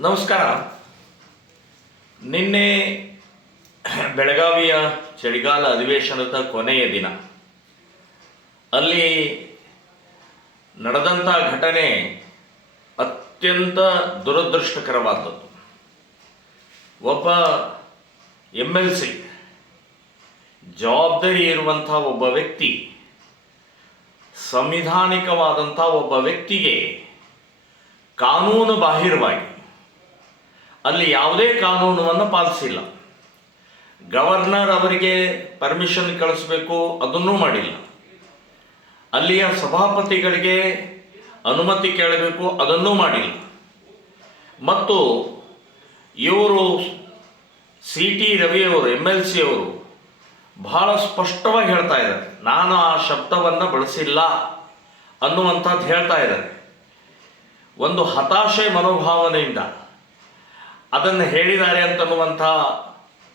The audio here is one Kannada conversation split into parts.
ನಮಸ್ಕಾರ. ನಿನ್ನೆ ಬೆಳಗಾವಿಯ ಚಳಿಗಾಲ ಅಧಿವೇಶನದ ಕೊನೆಯ ದಿನ. ಅಲ್ಲಿ ನಡೆದಂಥ ಘಟನೆ ಅತ್ಯಂತ ದುರದೃಷ್ಟಕರವಾದದ್ದು. ಒಬ್ಬ ಎಂ ಎಲ್ ಸಿ ಜವಾಬ್ದಾರಿ ಇರುವಂಥ ಒಬ್ಬ ವ್ಯಕ್ತಿ ಸಂವಿಧಾನಿಕವಾದಂಥ ಒಬ್ಬ ವ್ಯಕ್ತಿಗೆ ಕಾನೂನು ಬಾಹಿರವಾಗಿ ಅಲ್ಲಿ ಯಾವುದೇ ಕಾನೂನನ್ನು ಪಾಲಿಸಿಲ್ಲ. ಗವರ್ನರ್ ಅವರಿಗೆ ಪರ್ಮಿಷನ್ ಕಳಿಸ್ಬೇಕು ಅದನ್ನೂ ಮಾಡಿಲ್ಲ. ಅಲ್ಲಿಯ ಸಭಾಪತಿಗಳಿಗೆ ಅನುಮತಿ ಕೇಳಬೇಕು ಅದನ್ನೂ ಮಾಡಿಲ್ಲ. ಮತ್ತು ಇವರು ಸಿ ಟಿ ರವಿಯವರು ಎಂ ಎಲ್ ಸಿ ಅವರು ಬಹಳ ಸ್ಪಷ್ಟವಾಗಿ ಹೇಳ್ತಾ ಇದ್ದಾರೆ. ನಾನು ಆ ಶಬ್ದವನ್ನು ಬಳಸಿಲ್ಲ ಅನ್ನುವಂಥದ್ದು ಹೇಳ್ತಾ ಇದ್ದಾರೆ. ಒಂದು ಹತಾಶೆ ಮನೋಭಾವನೆಯಿಂದ ಅದನ್ನು ಹೇಳಿದ್ದಾರೆ ಅಂತನ್ನುವಂಥ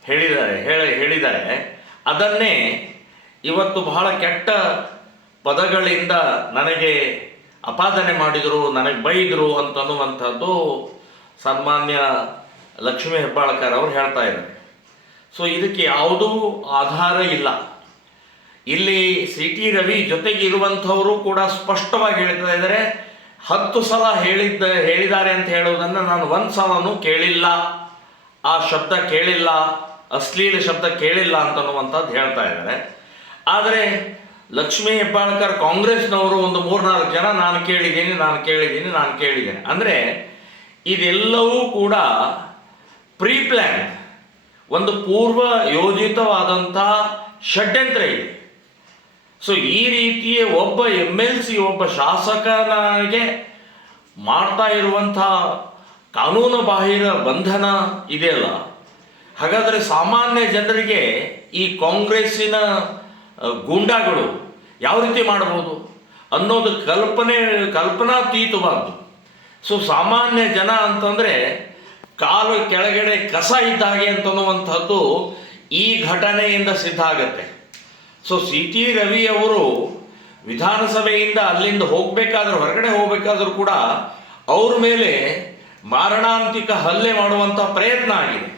ಹೇಳಿದ್ದಾರೆ, ಹೇಳಿ, ಹೇಳಿದ್ದಾರೆ. ಅದನ್ನೇ ಇವತ್ತು ಬಹಳ ಕೆಟ್ಟ ಪದಗಳಿಂದ ನನಗೆ ಅಪಾದನೆ ಮಾಡಿದರು, ನನಗೆ ಬೈದರು ಅಂತನ್ನುವಂಥದ್ದು ಸನ್ಮಾನ್ಯ ಲಕ್ಷ್ಮೀ ಹೆಬ್ಬಾಳ್ಕರ್ ಅವರು ಹೇಳ್ತಾ ಇದ್ದಾರೆ. ಸೊ ಇದಕ್ಕೆ ಯಾವುದೂ ಆಧಾರ ಇಲ್ಲ. ಇಲ್ಲಿ ಸಿ ಟಿ ರವಿ ಜೊತೆಗೆ ಇರುವಂಥವರು ಕೂಡ ಸ್ಪಷ್ಟವಾಗಿ ಹೇಳ್ತಾ ಇದ್ದಾರೆ ಹತ್ತು ಸಲ ಹೇಳಿದ್ದ, ಹೇಳಿದ್ದಾರೆ ಅಂತ ಹೇಳುವುದನ್ನು ನಾನು ಒಂದು ಸಲನೂ ಕೇಳಿಲ್ಲ. ಆ ಶಬ್ದ ಕೇಳಿಲ್ಲ, ಅಶ್ಲೀಲ ಶಬ್ದ ಕೇಳಿಲ್ಲ ಅಂತನ್ನುವಂಥದ್ದು ಹೇಳ್ತಾ ಇದ್ದಾರೆ. ಆದರೆ ಲಕ್ಷ್ಮೀ ಹೆಬ್ಬಾಳ್ಕರ್ ಕಾಂಗ್ರೆಸ್ನವರು ಒಂದು ಮೂರ್ನಾಲ್ಕು ಜನ ನಾನು ಕೇಳಿದ್ದೀನಿ ನಾನು ಕೇಳಿದ್ದೀನಿ, ನಾನು ಕೇಳಿದ್ದೇನೆ. ಅಂದರೆ ಇದೆಲ್ಲವೂ ಕೂಡ ಪ್ರೀ ಪ್ಲ್ಯಾನ್ ಒಂದು ಪೂರ್ವ ಯೋಜಿತವಾದಂಥ ಷಡ್ಯಂತ್ರ ಇದೆ. ಸೊ ಈ ರೀತಿಯೇ ಒಬ್ಬ ಎಂ ಎಲ್ ಸಿ ಒಬ್ಬ ಶಾಸಕನಿಗೆ ಮಾಡ್ತಾ ಇರುವಂಥ ಕಾನೂನು ಬಾಹಿರ ಬಂಧನ ಇದೆಯಲ್ಲ ಹಾಗಾದರೆ ಸಾಮಾನ್ಯ ಜನರಿಗೆ ಈ ಕಾಂಗ್ರೆಸ್ಸಿನ ಗೂಂಡಾಗಳು ಯಾವ ರೀತಿ ಮಾಡಬಹುದು ಅನ್ನೋದು ಕಲ್ಪನೆ ಕಲ್ಪನಾತೀತವಾದ್ದು ಸೊ ಸಾಮಾನ್ಯ ಜನ ಅಂತಂದರೆ ಕಾಲು ಕೆಳಗಡೆ ಕಸ ಇದ್ದ ಹಾಗೆ ಅಂತನ್ನುವಂಥದ್ದು ಈ ಘಟನೆಯಿಂದ ಸಿದ್ಧ ಆಗತ್ತೆ. ಸೊ ಸಿ ಟಿ ರವಿ ಅವರು ವಿಧಾನಸಭೆಯಿಂದ ಅಲ್ಲಿಂದ ಹೋಗಬೇಕಾದ್ರೂ, ಹೊರಗಡೆ ಹೋಗಬೇಕಾದ್ರೂ ಕೂಡ ಅವ್ರ ಮೇಲೆ ಮಾರಣಾಂತಿಕ ಹಲ್ಲೆ ಮಾಡುವಂಥ ಪ್ರಯತ್ನ ಆಗಿದೆ.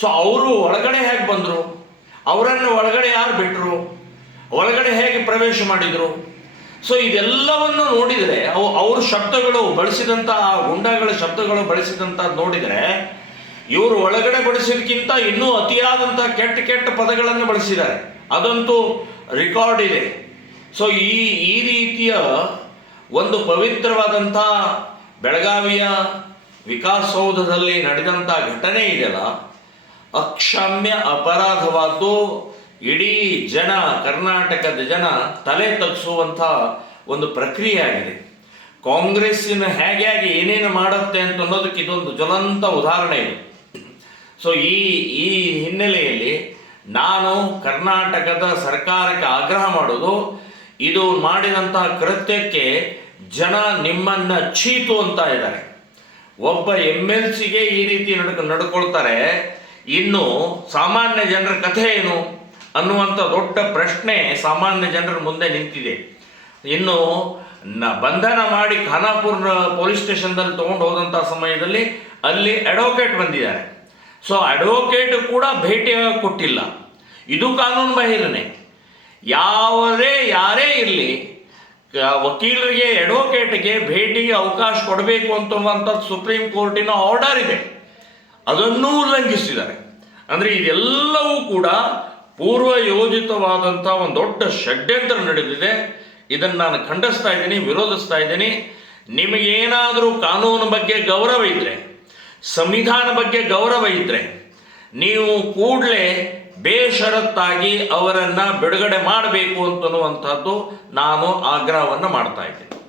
ಸೊ ಅವರು ಒಳಗಡೆ ಹೇಗೆ ಬಂದರು? ಅವರನ್ನು ಒಳಗಡೆ ಯಾರು ಬಿಟ್ಟರು ಒಳಗಡೆ ಹೇಗೆ ಪ್ರವೇಶ ಮಾಡಿದರು? ಸೊ ಇದೆಲ್ಲವನ್ನು ನೋಡಿದರೆ, ಅವು ಅವ್ರ ಶಬ್ದಗಳು ಬಳಸಿದಂಥ ಆ ಗುಂಡಾಗಳ ಶಬ್ದಗಳು ಬಳಸಿದಂಥ ನೋಡಿದರೆ ಇವರು ಒಳಗಡೆ ಬಳಸಿದಕ್ಕಿಂತ ಇನ್ನೂ ಅತಿಯಾದಂಥ ಕೆಟ್ಟ ಕೆಟ್ಟ ಪದಗಳನ್ನು ಬಳಸಿದ್ದಾರೆ. ಅದಂತೂ ರೆಕಾರ್ಡ್ ಇದೆ. ಸೊ ಈ ಈ ರೀತಿಯ ಒಂದು ಪವಿತ್ರವಾದಂಥ ಬೆಳಗಾವಿಯ ವಿಕಾಸಸೌಧದಲ್ಲಿ ನಡೆದಂಥ ಘಟನೆ ಇದೆಯಲ್ಲ, ಅಕ್ಷಮ್ಯ ಅಪರಾಧವಾದ್ದು ಇಡೀ ಜನ, ಕರ್ನಾಟಕದ ಜನ ತಲೆ ತಗ್ಗಿಸುವಂಥ ಒಂದು ಪ್ರಕ್ರಿಯೆ ಆಗಿದೆ ಕಾಂಗ್ರೆಸ್ಸಿನ ಹೇಗೆ ಏನೇನು ಮಾಡುತ್ತೆ ಅಂತ ಅನ್ನೋದಕ್ಕೆ ಇದೊಂದು ಜ್ವಲಂತ ಉದಾಹರಣೆ ಇದೆ. ಸೊ ಈ ಈ ಹಿನ್ನೆಲೆಯಲ್ಲಿ ನಾನು ಕರ್ನಾಟಕದ ಸರ್ಕಾರಕ್ಕೆ ಆಗ್ರಹ ಮಾಡೋದು ಇದು ಮಾಡಿದಂಥ ಕೃತ್ಯಕ್ಕೆ ಜನ ನಿಮ್ಮನ್ನ ಚೀತು ಅಂತ ಇದ್ದಾರೆ. ಒಬ್ಬ ಎಂ ಎಲ್ ಸಿಗೆ ಈ ರೀತಿ ನಡ್ಕ, ನಡ್ಕೊಳ್ತಾರೆ, ಇನ್ನು ಸಾಮಾನ್ಯ ಜನರ ಕಥೆ ಏನು ಅನ್ನುವಂಥ ದೊಡ್ಡ ಪ್ರಶ್ನೆ ಸಾಮಾನ್ಯ ಜನರ ಮುಂದೆ ನಿಂತಿದೆ. ಇನ್ನು ನ, ಬಂಧನ ಮಾಡಿ ಖಾನಾಪುರ ಪೊಲೀಸ್ ಸ್ಟೇಷನ್ದಲ್ಲಿ ತೊಗೊಂಡು ಹೋದಂಥ ಸಮಯದಲ್ಲಿ ಅಲ್ಲಿ ಅಡ್ವೊಕೇಟ್ ಬಂದಿದ್ದಾರೆ. ಸೊ ಅಡ್ವೊಕೇಟ್ ಕೂಡ ಭೇಟಿ ಕೊಟ್ಟಿಲ್ಲ. ಇದು ಕಾನೂನು ಬಾಹಿರನೇ. ಯಾವರೇ, ಯಾರೇ ಇರಲಿ ವಕೀಲರಿಗೆ ಅಡ್ವೊಕೇಟ್ಗೆ ಭೇಟಿಗೆ ಅವಕಾಶ ಕೊಡಬೇಕು ಅಂತುವಂಥದ್ದು ಸುಪ್ರೀಂ ಕೋರ್ಟಿನ ಆರ್ಡರ್ ಇದೆ. ಅದನ್ನೂ ಉಲ್ಲಂಘಿಸಿದ್ದಾರೆ. ಅಂದರೆ ಇದೆಲ್ಲವೂ ಕೂಡ ಪೂರ್ವ ಯೋಜಿತವಾದಂಥ ಒಂದು ದೊಡ್ಡ ಷಡ್ಯಂತ್ರ ನಡೆದಿದೆ. ಇದನ್ನು ನಾನು ಖಂಡಿಸ್ತಾ ಇದ್ದೀನಿ, ವಿರೋಧಿಸ್ತಾ ಇದ್ದೀನಿ. ನಿಮಗೇನಾದರೂ ಕಾನೂನು ಬಗ್ಗೆ ಗೌರವ ಇದ್ದರೆ ಸಂವಿಧಾನ ಬಗ್ಗೆ ಗೌರವ ಇದ್ದರೆ ನೀವು ಕೂಡಲೇ ಬೇಷರತ್ತಾಗಿ ಅವರನ್ನು ಬಿಡುಗಡೆ ಮಾಡಬೇಕು ಅಂತನ್ನುವಂಥದ್ದು ನಾನು ಆಗ್ರಹವನ್ನು ಮಾಡ್ತಾ ಇದ್ದೀನಿ.